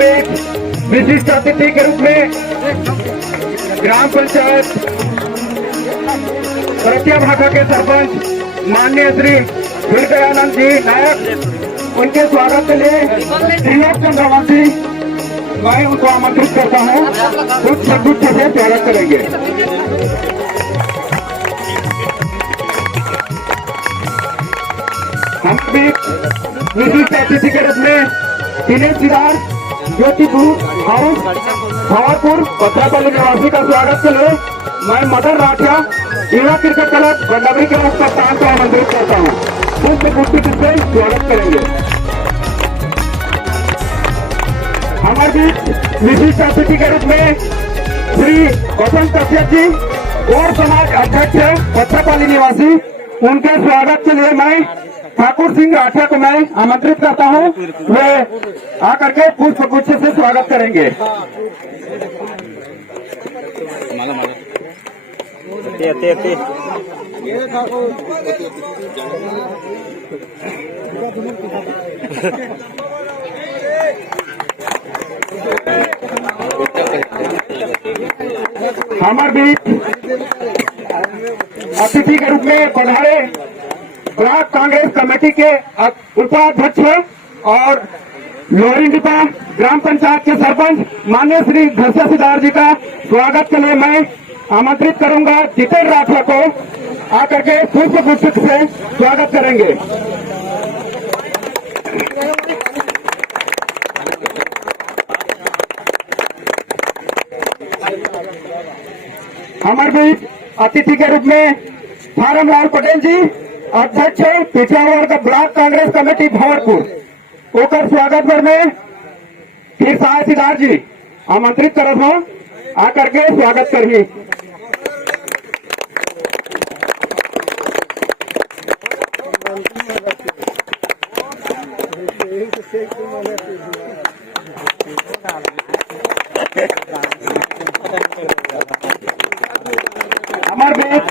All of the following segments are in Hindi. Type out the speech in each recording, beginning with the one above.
में विशिष्ट अतिथि के रूप में ग्राम पंचायत परतिया भाटा के सरपंच माननीय श्री दुर्गानंद जी नायक, उनके स्वागत के लिए त्रिलोक चंद्रवंशी मैं उनको आमंत्रित करता हूँ। कुछ से स्वागत करेंगे। हम भी विशिष्ट अतिथि के रूप में दिनेश सिदार ज्योतिपुर हाउस भंवरपुर पथरापल्ली निवासी का स्वागत के लिए मैं मदन राठिया युवा क्रिकेट क्लब बंडबरी के कप्तान को आमंत्रित करता हूँ। पुष्प से स्वागत करेंगे। हमारे बीच विशिष्ट अतिथि के रूप में श्री वसंत कश्यप जी और समाज अध्यक्ष पथरापल्ली निवासी, उनके स्वागत के लिए मैं ठाकुर सिंह राठिया को मैं आमंत्रित करता हूं। वे आकर के पुष्प गुच्छ से स्वागत करेंगे। हमारे बीच अतिथि के रूप में पधारे ब्लॉक कांग्रेस कमेटी के उपाध्यक्ष और लोहरीडीपा ग्राम पंचायत के सरपंच माननीय श्री घनश्याम सिदार जी का स्वागत के लिए मैं आमंत्रित करूंगा। जितेंद्र राठौर को आकर के पुष्प गुच्छ से स्वागत करेंगे। हमारे बीच अतिथि के रूप में फारमलाल पटेल जी अध्यक्ष पिछड़ा वर्ग ब्लॉक कांग्रेस कमेटी भंवरपुर, ओकर स्वागत पर में फिर साय सिदार जी आमंत्रित करत हूँ, आकर के स्वागत करिए। हमारे बीच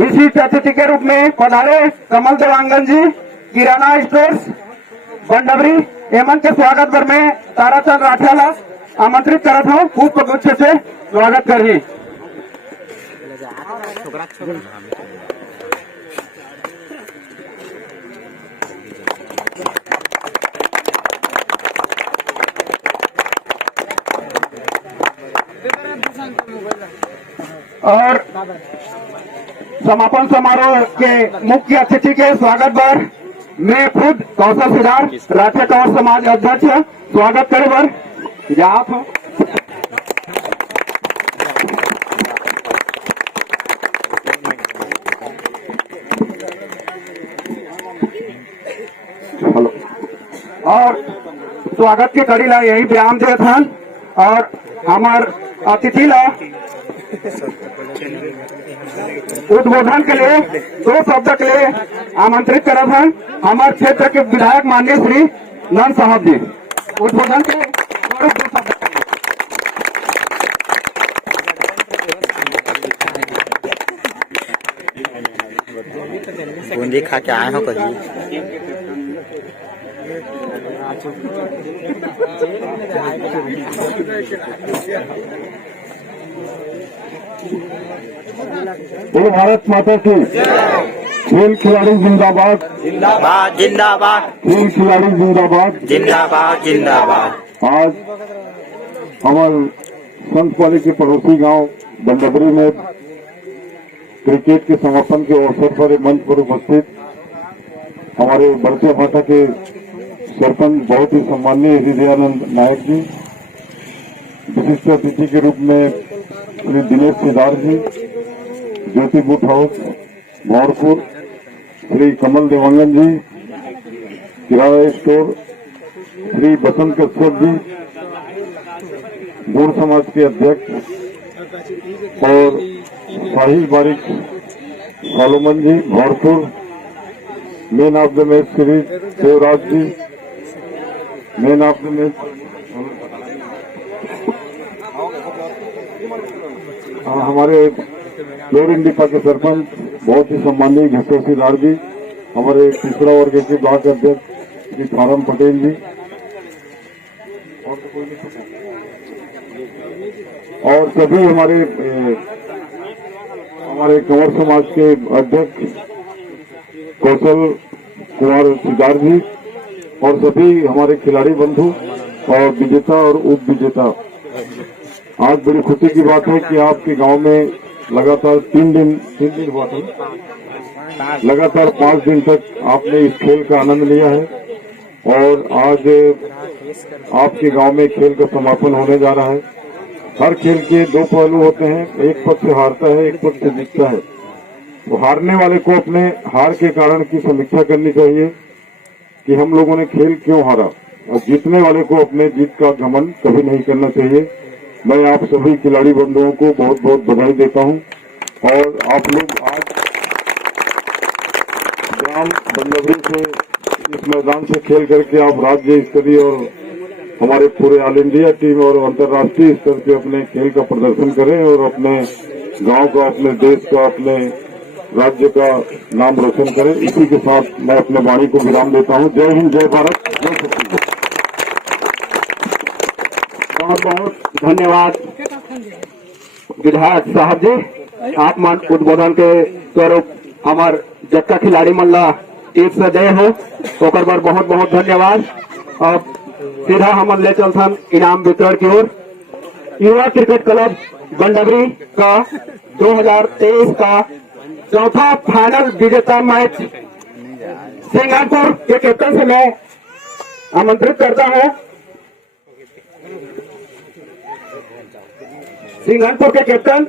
विशिष्ट अतिथि के रूप में पधारे कमल देवांगन जी किराना स्टोर्स बंडबरी, एमन के स्वागत पर मैं ताराचंद राठियाला आमंत्रित करत हूँ। पुष्प गुच्छ से स्वागत करिए। और समापन समारोह के मुख्य अतिथि के स्वागत पर मैं खुद कौशल सिदार राठिया कंवर समाज अध्यक्ष स्वागत करे पर जात हूँ। और स्वागत के कड़ी ला यही व्यायाम देत हन और हमार अतिथि ला उद्बोधन के लिए 2 शब्द के लिए आमंत्रित करत हैं। हमारे क्षेत्र के विधायक माननीय श्री नंद साहब जी उद्बोधन के 2 शब्द। बूंदी खा के आए हो कभी? बोलो भारत माता की। खेल खिलाड़ी जिंदाबाद जिंदाबाद जिंदाबाद, खेल खिलाड़ी जिंदाबाद जिंदाबाद जिंदाबाद। आज हमारे संतपाली के पड़ोसी गांव बंडबरी में क्रिकेट के समापन के अवसर पर मंच पर उपस्थित हमारे बड़तिया भाटा के सरपंच बहुत ही सम्माननीय हृदयानंद नायक जी, विशिष्ट अतिथि के रूप में श्री दिनेश सिदार जी ज्योतिपुर हाउस भंवरपुर, श्री कमल देवांगन जी किराना स्टोर, श्री वसंत कश्यप जी गौड़ समाज के अध्यक्ष और Sahil Barik Solomon ji Bhanwarpur, man of the match Shri Devraj ji, man of the match हमारे लोहरीडीपा के सरपंच बहुत ही सम्मानीय घनश्याम सिदार जी, हमारे पिछड़ा वर्ग के ब्लॉक अध्यक्ष श्री फारम पटेल जी और तो कोई नहीं पता। और सभी हमारे कंवर समाज के अध्यक्ष कौशल कुमार सिदार जी और सभी हमारे खिलाड़ी बंधु और विजेता और उप विजेता। आज बड़ी खुशी की बात है कि आपके गांव में लगातार तीन दिन हुआ था, लगातार 5 दिन तक आपने इस खेल का आनंद लिया है और आज आपके गांव में खेल का समापन होने जा रहा है। हर खेल के 2 पहलू होते हैं, एक पक्ष हारता है, एक पक्ष जीतता है। तो हारने वाले को अपने हार के कारण की समीक्षा करनी चाहिए कि हम लोगों ने खेल क्यों हारा, और जीतने वाले को अपने जीत का घमंड कभी नहीं करना चाहिए। मैं आप सभी खिलाड़ी बंधुओं को बहुत बहुत बधाई देता हूं और आप लोग आज ग्राम बंडबरी से इस मैदान से खेल करके आप राज्य स्तरीय और हमारे पूरे ऑल इंडिया टीम और अंतर्राष्ट्रीय स्तर पे अपने खेल का प्रदर्शन करें और अपने गांव का, अपने देश का, अपने राज्य का नाम रोशन करें। इसी के साथ मैं अपने वाणी को विराम देता हूं। जय हिंद, जय भारत, जय छत्तीसगढ़। बहुत बहुत धन्यवाद विधायक साहब जी। आप मन उद्बोधन के स्वरूप हमार जक्का खिलाड़ी मन ला टीप से दे हो, ओकर बार बहुत बहुत धन्यवाद। अब सीधा हम ले चलथन इनाम वितरण की ओर। युवा क्रिकेट क्लब बंडबरी का 2023 का चौथा फाइनल विजेता मैच सिंगापुर के कैप्टन से मैं आमंत्रित करता हूं। सिंगापुर के कैप्टन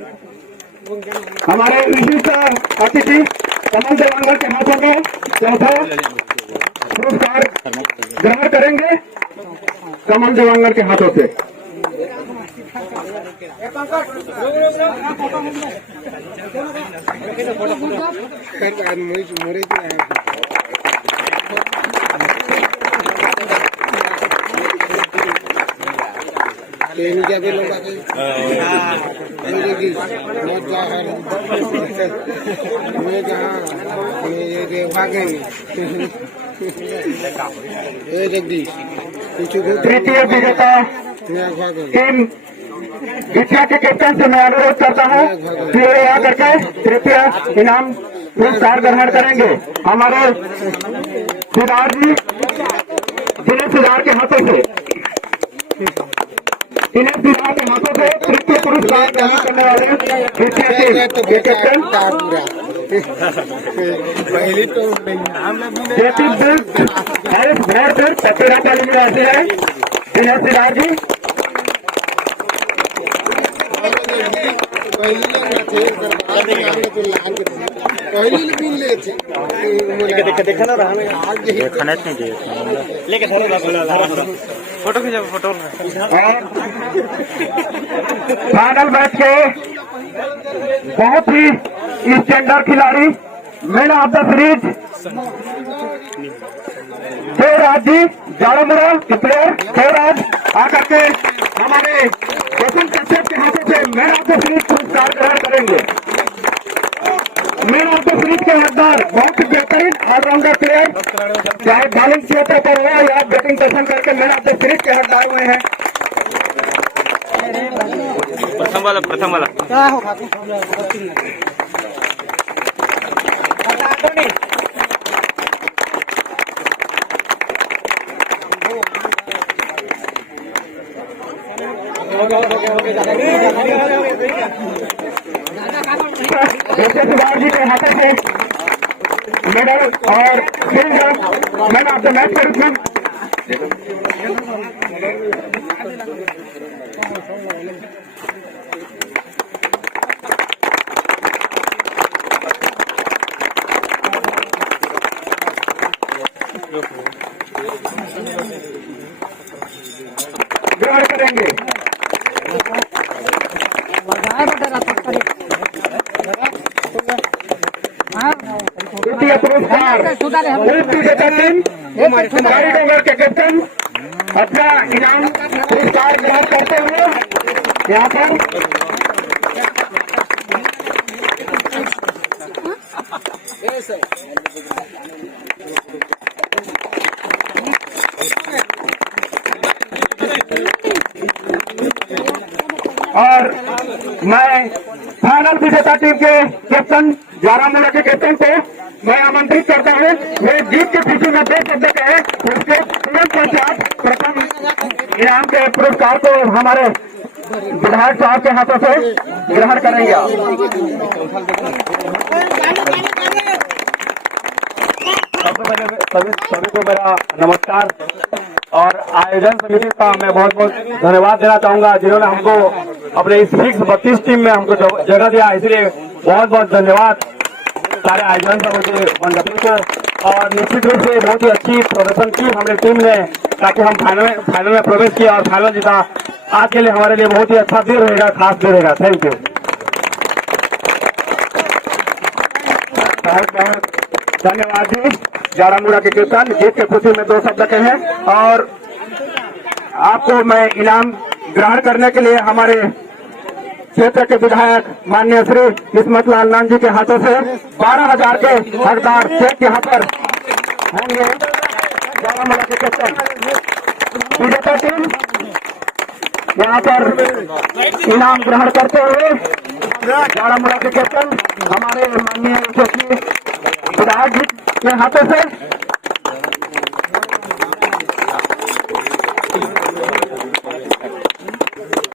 हमारे विशिष्ट अतिथि कमल देवांगन के हाथों में चौथा पुरस्कार ग्रहण करेंगे। कमल देवांगन के हाथों से तृतीय विजेता टीम विद्या के कैप्टन से मैं अनुरोध करता हूँ कि वे यहाँ करके तृतीय इनाम पुरस्कार ग्रहण करेंगे। हमारे सिदार जी जिन्हें सिदार के हाथों से तृतीय पुरस्कार ग्रहण करने वाले तृतीय टीम के कैप्टन सतेरा ताली निवासी है जिन्हें सिदार जी फोटो खींचा, फोटो फाइनल मैच के बहुत ही स्टैंडर्ड खिलाड़ी man of the series Devraj ji Jadomuda के प्लेयर देवराज आकर के हमारे वसंत कश्यप के हाथों से मैन ऑफ द सीरीज पुरस्कार ग्रहण करेंगे। मैन ऑफ द सीरीज के हकदार बहुत ही बेहतरीन ऑलराउंडर प्लेयर, चाहे बॉलिंग क्षेत्र पर हो या बैटिंग पसंद करके मैन ऑफ द सीरीज के हकदार हुए हैं। प्रथम वाला शिवार जी के हाथों से मेडल और shield man of the match के रूप में ग्रहण करेंगे। द्वितीय पुरस्कार विजेता टीम कुमारी डोंगर के कैप्टन अपना इनाम पुरस्कार ग्रहण करते हुए यहाँ पर मैं फाइनल विजेता टीम के कैप्टन जारामुला के कैप्टन को मैं आमंत्रित करता हूँ। वे जीत के खुशी में 2 शब्द कहे, उसके तुरंत पश्चात प्रथम इनाम के पुरस्कार को हमारे विधायक साहब के हाथों से ग्रहण करेंगे। सबसे पहले सभी को मेरा नमस्कार और आयोजन समिति का मैं बहुत बहुत धन्यवाद देना चाहूंगा, जिन्होंने हमको अपने इस फिक्स 32 टीम में हमको जगह दिया, इसलिए बहुत बहुत धन्यवाद सारे आयोजन समिति मंडली को। और निश्चित रूप से बहुत ही अच्छी प्रदर्शन की हमारी टीम ने, ताकि हम फाइनल में प्रवेश किया और फाइनल जीता। आज के लिए हमारे लिए बहुत ही अच्छा दिन रहेगा, खास दिन रहेगा। Thank you. धन्यवाद जी। जारामुड़ा के कैप्टन जीत के खुशी में 2 शब्द कहे और आपको मैं इनाम ग्रहण करने के लिए हमारे क्षेत्र के विधायक माननीय श्री किस्मत लाल नान जी के हाथों से 12,000 के हकदार चेक यहाँ पर होंगे। जारामुड़ा के कैप्टन विजेता टीम यहाँ पर इनाम ग्रहण करते हुए जारामुड़ा के कैप्टन हमारे माननीय विधायक जी के हाथों से